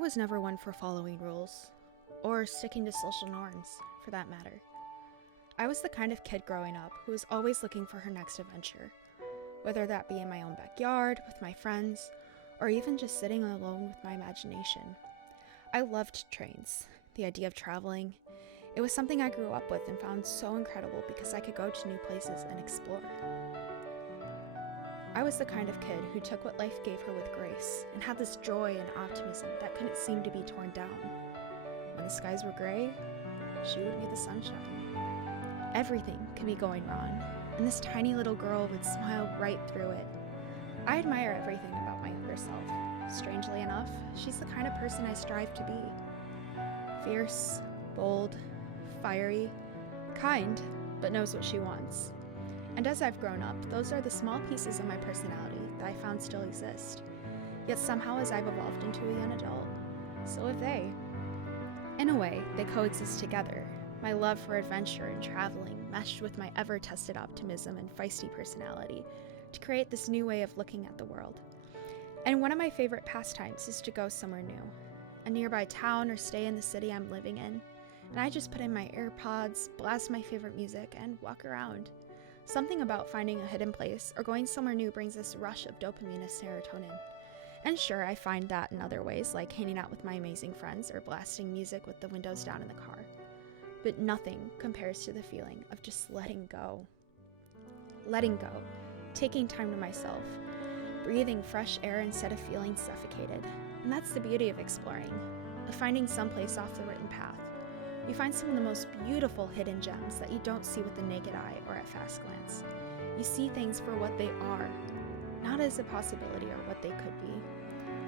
was never one for following rules, or sticking to social norms, for that matter. I was the kind of kid growing up who was always looking for her next adventure, whether that be in my own backyard, with my friends, or even just sitting alone with my imagination. I loved trains, the idea of traveling. It was something I grew up with and found so incredible because I could go to new places and explore. I was the kind of kid who took what life gave her with grace and had this joy and optimism that couldn't seem to be torn down. When the skies were gray, she would be the sunshine. Everything could be going wrong, and this tiny little girl would smile right through it. I admire everything about my younger self. Strangely enough, she's the kind of person I strive to be. Fierce, bold, fiery, kind, but knows what she wants. And as I've grown up, those are the small pieces of my personality that I found still exist. Yet somehow as I've evolved into a young adult, so have they. In a way, they coexist together. My love for adventure and traveling meshed with my ever-tested optimism and feisty personality to create this new way of looking at the world. And one of my favorite pastimes is to go somewhere new, a nearby town or stay in the city I'm living in, and I just put in my AirPods, blast my favorite music, and walk around. Something about finding a hidden place or going somewhere new brings this rush of dopamine and serotonin. And sure, I find that in other ways, like hanging out with my amazing friends or blasting music with the windows down in the car. But nothing compares to the feeling of just letting go. Letting go, taking time to myself, breathing fresh air instead of feeling suffocated. And that's the beauty of exploring, of finding someplace off the written path. You find some of the most beautiful hidden gems that you don't see with the naked eye or at fast glance. You see things for what they are, not as a possibility or what they could be.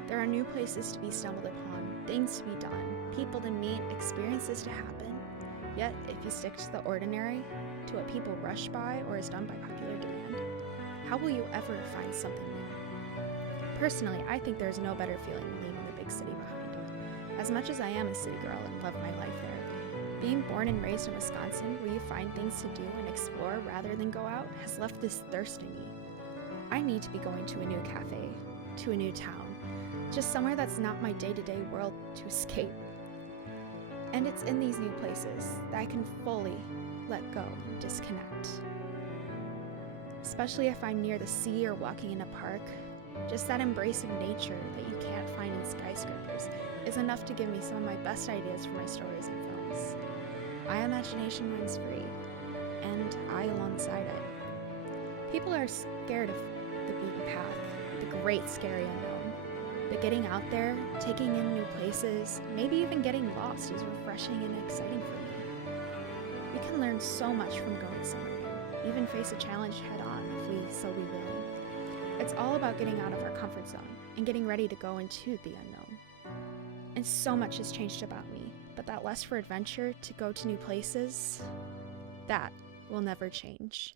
There are new places to be stumbled upon, things to be done, people to meet, experiences to happen. Yet, if you stick to the ordinary, to what people rush by or is done by popular demand, how will you ever find something new? Personally, I think there's no better feeling than leaving the big city behind. As much as I am a city girl and love my life there, being born and raised in Wisconsin, where you find things to do and explore rather than go out, has left this thirst in me. I need to be going to a new cafe, to a new town, just somewhere that's not my day-to-day world to escape. And it's in these new places that I can fully let go and disconnect. Especially if I'm near the sea or walking in a park, just that embrace of nature that you can't find in skyscrapers is enough to give me some of my best ideas for my stories and films. My imagination runs free, and I alongside it. People are scared of the beaten path, the great scary unknown. But getting out there, taking in new places, maybe even getting lost is refreshing and exciting for me. We can learn so much from going somewhere new, even face a challenge head on if we so be willing. It's all about getting out of our comfort zone and getting ready to go into the unknown. And so much has changed about me, but that lust for adventure, to go to new places, that will never change.